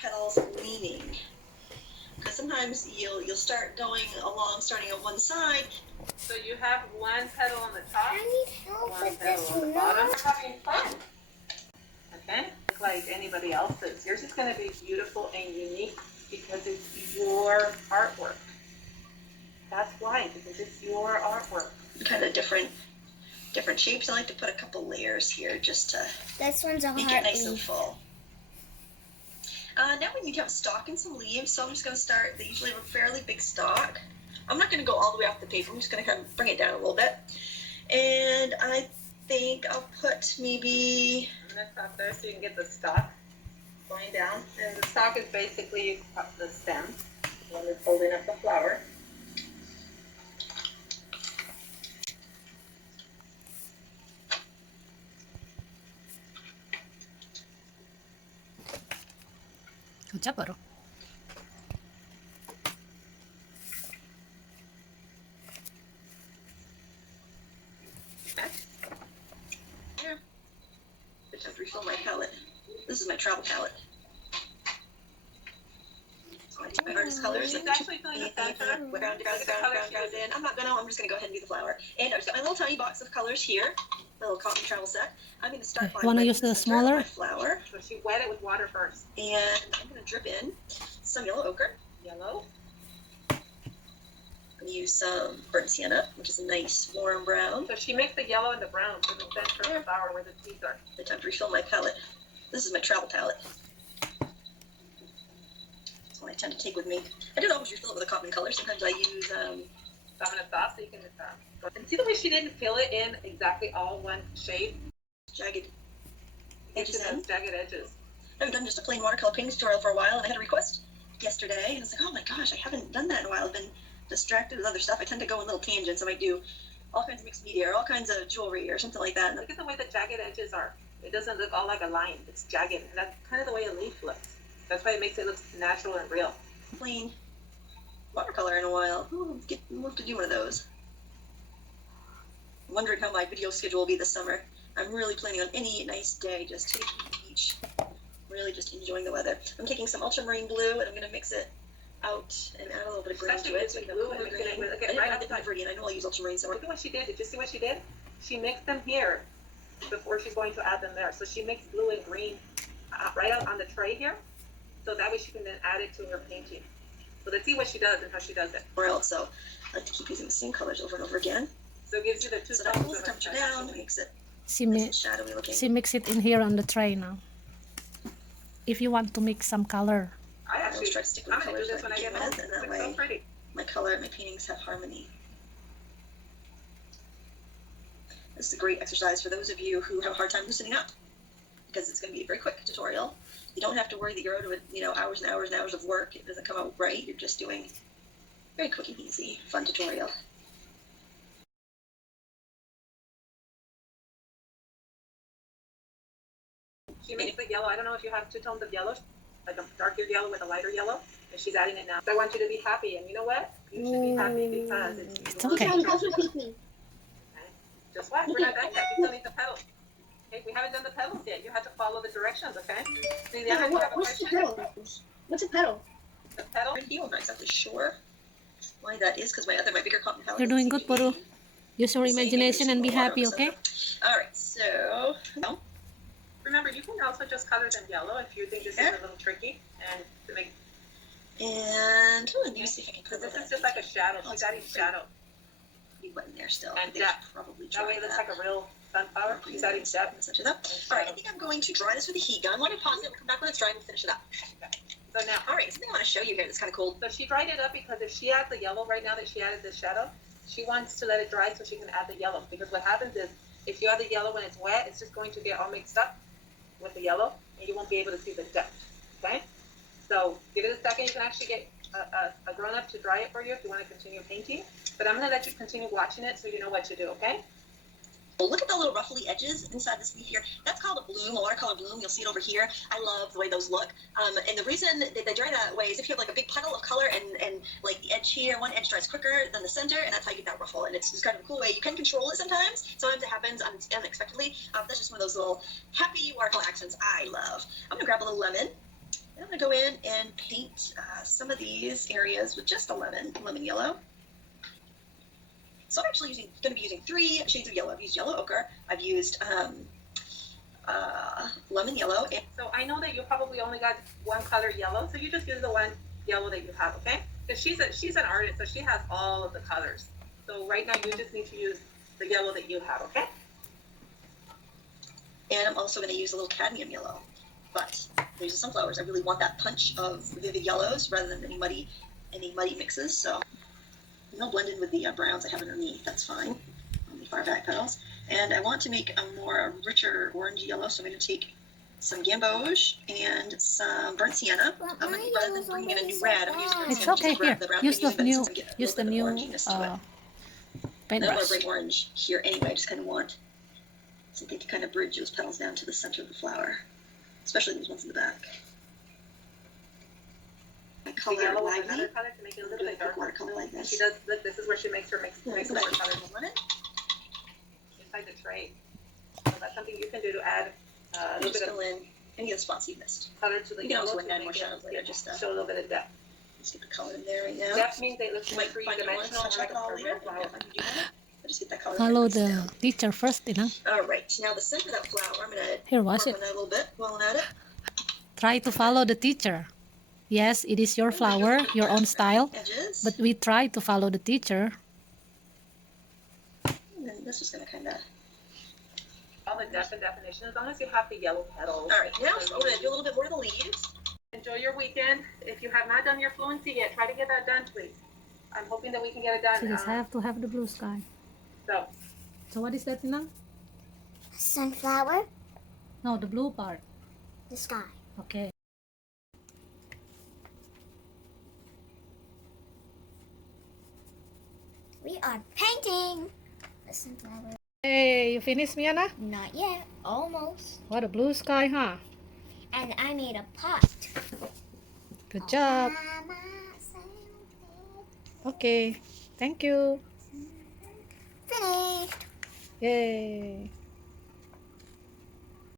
petals leaning. Because sometimes you'll start going along, starting on one side. So you have one petal on the top, I need help one with petal this on the one. bottom. We're having fun. Okay? Like anybody else's. Yours is going to be beautiful and unique because it's your artwork. That's why, because it's your artwork. Kind of different shapes. I like to put a couple layers here just to This one's a make it heart nice and leaf. full. Now we need to have a stalk and some leaves, so I'm just going to start. They usually have a fairly big stalk. I'm not going to go all the way off the paper. I'm just going to kind of bring it down a little bit. And I think I'll put maybe... I'm going to stop there so you can get the stalk going down. And the stalk is basically the stem, the one that's holding up the flower. Good job, Baro. Here. I just have to refill my palette. This is my travel palette. So I take my artist colors and actually filling the center. ground in. I'm just gonna go ahead and do the flower. And I've just got my little tiny box of colors here. My little cotton travel set. I'm gonna start by Wanna wetting use the center of smaller? my flower. So she wet it with water first. And I'm gonna drip in some yellow ochre. Yellow. I'm gonna use some burnt sienna, which is a nice warm brown. So she makes the yellow and the brown for the center of the flower where the seeds are. I time to refill my palette. This is my travel palette. That's what I tend to take with me. I don't always refill it with a cotton color. Sometimes I use So I'm gonna stop so you can just go. And see the way she didn't fill it in exactly all one shade? jagged It's edges in in. those jagged edges. I haven't done just a plain watercolor painting tutorial for a while, and I had a request yesterday, and I was like, oh my gosh, I haven't done that in a while. I've been distracted with other stuff. I tend to go in little tangents. I might do all kinds of mixed media or all kinds of jewelry or something like that. And Look at the way the jagged edges are. It doesn't look all like a line. It's jagged. And that's kind of the way a leaf looks. That's why it makes it look natural and real. plain watercolor in a while. We'll have to do one of those. I'm wondering how my video schedule will be this summer. I'm really planning on any nice day, just taking the beach, really just enjoying the weather. I'm taking some ultramarine blue and I'm going to mix it out and add a little bit of green Especially to it. with So the we blue can and put mix it green. with- I okay, didn't right add the outside. Viridian. I know I'll use ultramarine somewhere. Look at what she did. Did you see what she did? She mixed them here before she's going to add them there. So she mixed blue and green right out on the tray here. So that way she can then add it to her painting. So let's see what she does and how she does it. Or else, so I like to keep using the same colors over and over again. So it gives you the two So that tones pulls the of temperature it. down, makes it She, nice mi and shadowy looking. she mix it in here on the tray now. If you want to mix some color. I I actually always try to stick with I'm gonna do colors this that when I get begin home. with, and that It's so way pretty. my paintings have harmony. This is a great exercise for those of you who have a hard time loosening up, because it's going to be a very quick tutorial. You don't have to worry that you're out of it, hours and hours and hours of work. It doesn't come out right. You're just doing very quick and easy, fun tutorial. She makes the yellow. I don't know if you have two tones of yellow, like a darker yellow with a lighter yellow, and she's adding it now. So I want you to be happy, and you know what? You should be happy because It's okay. Just watch. We're not done yet. We still need the petals. Okay, we haven't done the petals yet. You have to follow the directions, okay? See, the other, you have a What's the question? petal? What's a petal? The petal? Right here, I'm not exactly sure why that is, because my bigger cotton palette. You're doing good, Baro. Use your imagination and be happy, okay? All right, so now Remember, you can also just color them yellow if you think this is a little tricky, and to make. and let me see if I can Because cover this is that. just like a shadow. She's adding shadow. Be wet in there still. And I think I depth. should probably That try way it looks that. like a real sunflower. She's adding depth. Such it up. All right, I think I'm going to dry this with a heat gun. Let me pause it. We'll come back when it's dry and we'll finish it up. So now, All right, something I want to show you here that's kind of cool. so she dried it up because if she adds the yellow right now that she added the shadow, she wants to let it dry so she can add the yellow. Because what happens is, if you add the yellow when it's wet, it's just going to get all mixed up with the yellow, and you won't be able to see the depth. Okay? So give it a second. You can actually get a grown-up to dry it for you if you want to continue painting. But I'm going to let you continue watching it so you know what to do. Okay? Well, look at the little ruffly edges inside this leaf here. That's called a bloom, a watercolor bloom. You'll see it over here. I love the way those look. And the reason that they dry that way is if you have like a big puddle of color and like the edge here, one edge dries quicker than the center, and that's how you get that ruffle. And it's kind of a cool way. You can control it sometimes. Sometimes it happens unexpectedly. That's just one of those little happy watercolor accents I love. I'm going to grab a little lemon. And I'm gonna go in and paint some of these areas with just a lemon yellow. So I'm actually going to be using 3 shades of yellow. I've used yellow ochre, I've used lemon yellow. And so I know that you probably only got one color yellow, so you just use the one yellow that you have, okay? Because she's an artist, so she has all of the colors. So right now you just need to use the yellow that you have, okay? And I'm also going to use a little cadmium yellow. But there's the sunflowers. I really want that punch of vivid yellows rather than any muddy mixes. So they'll blend in with the browns I have underneath. That's fine on the far back petals. And I want to make a more richer orange yellow, so I'm going to take some gamboge and some burnt sienna. Rather than bringing in a new red, I'm going to use burnt It's sienna. okay here. Use the new paintbrush. I don't want to bring orange here anyway. I just kind of want something to kind of bridge those petals down to the center of the flower, especially those ones in the back. I color the yellow with lively. another color to make it a little bit darker. Watercolor like this. She does. Look, this is where she makes her colors Lemon. inside the tray. So that's something you can do to add a little Just bit of fill in any of the spots you've missed. color to the You can yellow also to add make more it shadows later. Just show a little bit of depth. Let's get the color in there right now. Depth means it looks like Find it once, three-dimensional, check like it all a later. real flower. I'll just get that color. Follow there. the teacher first, you know. All right. Now the center of that flower, I'm gonna Here, work watch on it. that a little bit while I'm at it. Try to follow the teacher. Yes, it is your flower, your own style, Edges. but we try to follow the teacher. And then this is gonna kind of. All the depth and definition, as long as you have the yellow petals. All right. Now I'm gonna do a little bit more of the leaves. Enjoy your weekend. If you have not done your fluency yet, try to get that done, please. I'm hoping that we can get it done. So just have to have the blue sky. So what is that, Inang? Sunflower, No, the blue part. the sky. Okay. We are painting the sunflower. Hey, you finished, Miana? Not yet, almost. What a blue sky, huh? And I made a pot. Good job. By myself. Okay. Thank you. Finished. Yay.